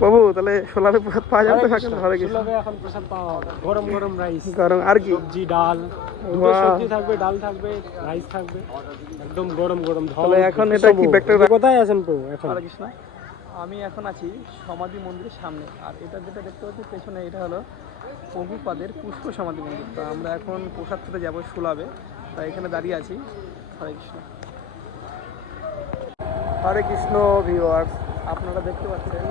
প্রভু তাহলে সোলারে প্রসাদ পাওয়া যাবে তো এখন ঘরে গেছে এখন প্রসাদ পাওয়া গরম গরম রাইস কারণ আর কি। সবজি ডাল। সবজি থাকবে ডাল থাকবে রাইস থাকবে। একদম গরম গরম তাহলে এখন এটা কি ব্যাগটা কোথায় আছেন প্রভু এখন? আমি এখন আছি সমাধি মন্দিরের সামনে। আর এটা যেটা দেখতে পাচ্ছি পেছনে এটা হলো প্রভুপাদের পুষ্প সমাধি মন্দির। তো আমরা এখন প্রসাদ খেতে যাব সুলাবে তাই এখানে দাঁড়িয়ে আছি। হরে কৃষ্ণ। হরে কৃষ্ণ ভিউয়ার্স আপনারা দেখতে পাচ্ছেন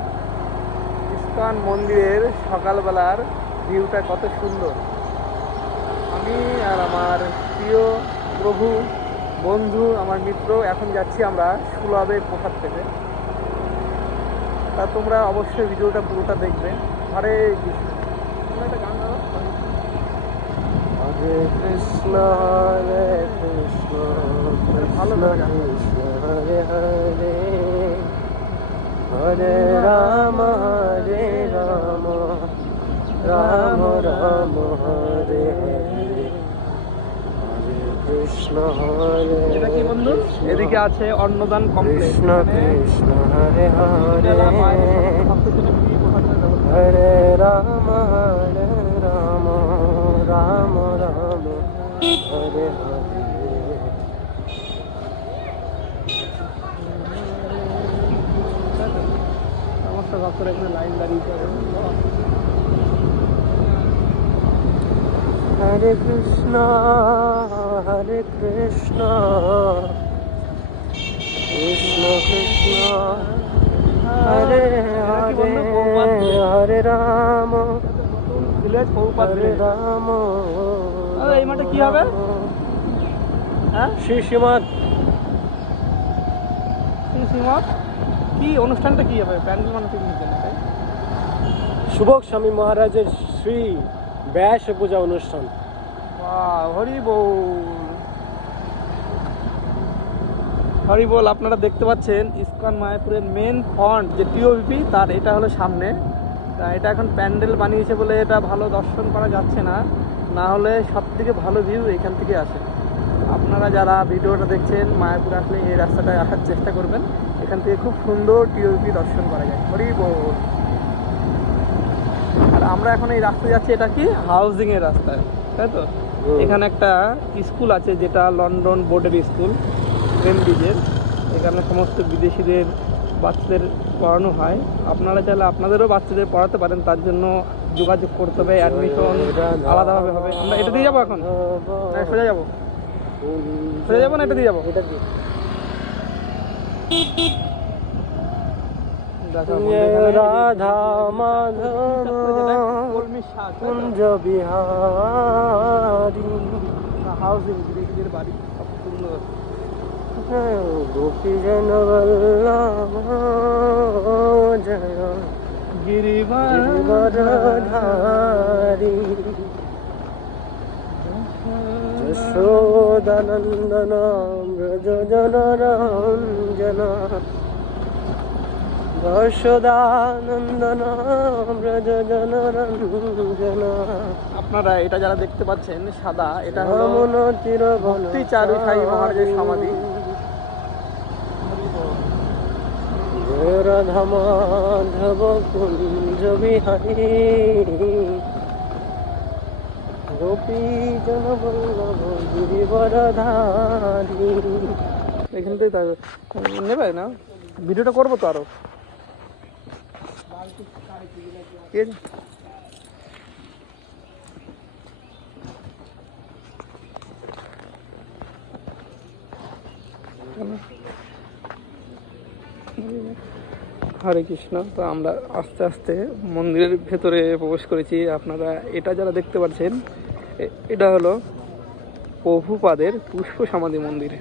ইস্কন মন্দিরের সকালবেলার ভিউটা কত সুন্দর। আমি আর আমার প্রিয় প্রভু বন্ধু আমার মিত্র এখন যাচ্ছি আমরা সুলভে প্রসাদ পেতে। তা তোমরা অবশ্যই ভিডিওটা পুরোটা দেখবে। হরে কৃষ্ণ। একটা গান গাও। হরে কৃষ্ণ হরে কৃষ্ণ ভালো লাগে গান। হরে হরে। হরে রাম হরে রাম। রাম রাম হরে হরে। হরে কৃষ্ণ হরে এটা কি বন্ধু? কৃষ্ণ, এদিকে আছে অন্নদান কমপ্লেক্স কৃষ্ণ কৃষ্ণ হরে হরে। হরে রাম রাম রাম হরে হরে সমস্ত ভক্তরা এখানে লাইন দাঁড়িয়ে যাবে হরে কৃষ্ণ হরে কৃষ্ণ। কৃষ্ণ কৃষ্ণ। হরে হরে হরে রাম। হরে রাম। এই মাঠে কি হবে? হ্যাঁ? শ্রী শ্রীমৎ। সিংহ কি অনুষ্ঠানটা কি হবে? প্যান্ডেল মানে ঠিক নিতে সুভোগ স্বামী মহারাজের শ্রী ব্যাস পূজা অনুষ্ঠান। বাহ, হরি বল হরি বল আপনারা দেখতে পাচ্ছেন ইস্কন মায়াপুরের মেন ফন্ট যে টিওভিপি তার এটা হলো সামনে। তা এটা এখন প্যান্ডেল বানিয়েছে বলে এটা ভালো দর্শন করা যাচ্ছে না। না হলে সব থেকে ভালো ভিউ এখান থেকে আসে। আপনারা যারা ভিডিওটা দেখছেন মায়াপুর আসলে এই রাস্তাটায় আসার চেষ্টা করবেন। এখান থেকে খুব সুন্দর টিওভিপি দর্শন করা যায়। হরি বল। আর আমরা এখন এই রাস্তায় যাচ্ছি এটা কি? হাউজিং এর রাস্তায় তাই তো? এখানে একটা স্কুল আছে যেটা লন্ডন বোর্ডের স্কুল কেমব্রিজের। এখানে সমস্ত বিদেশিদের বাচ্চাদের পড়ানো হয়। আপনারা চাইলে আপনাদেরও বাচ্চাদের পড়াতে পারেন তার জন্য যোগাযোগ করতে হবে অ্যাডমিশন আলাদাভাবে হবে। আমরা এটা দিয়ে যাব এখন? সোজা যাব। সোজা যাব না? এটা দিয়ে যাব? এটা এখানে রাধা মাধব? কুঞ্জ বিহারী বাড়ি গোপী জন জয়। গিরিবরধারী যশোদানন্দন ব্রজ জনরঞ্জন যশোদানন্দন ব্রজ জনরঞ্জন আপনারা এটা যারা দেখতে পাচ্ছেন সাদা এটা হলো ভক্তি চারু সাই মহারাজের সমাধি। রাধা মাধব কুঞ্জ বিহারী। গোপী জন গিরিবরধারী এখান থেকে নেবে না? ভিডিওটা করব তো আরও। হরে কৃষ্ণ, তো আমরা আস্তে আস্তে মন্দিরের ভেতরে প্রবেশ করেছি। আপনারা, এটা যারা দেখতে পাচ্ছেন এটা হলো প্রভুপাদের পুষ্প সমাধি মন্দির।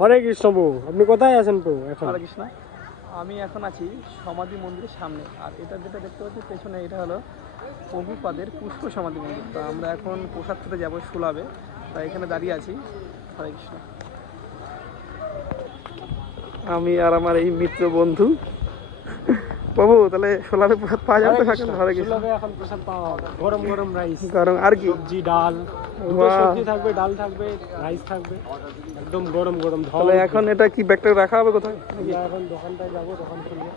হরে কৃষ্ণ বউ আপনি কোথায় আছেন প্রভু এখন? হরে কৃষ্ণ। আমি এখন আছি সমাধি মন্দিরের সামনে। আর এটা যেটা দেখতে পাচ্ছি পেছনে এটা হলো প্রভুপাদের পুষ্প সমাধি মন্দির। তো আমরা এখন প্রসাদ খেতে যাব সুলাবে তাই এখানে দাঁড়িয়ে আছি। হরে কৃষ্ণ। আমি আর আমার এই মিত্র বন্ধু পাবো তাহলে সোলারে প্রসাদ পাওয়া যাবে তো এখন ঘরে গেছে এখন প্রসাদ পাওয়া গরম গরম রাইস। গরম আর কি? সবজি ডাল। সবজি থাকবে ডাল থাকবে রাইস থাকবে। একদম গরম গরম তাহলে এখন এটা কি ব্যাগটা রাখা হবে কোথায়? এখন দোকানটায় যাব দোকান খুলবো।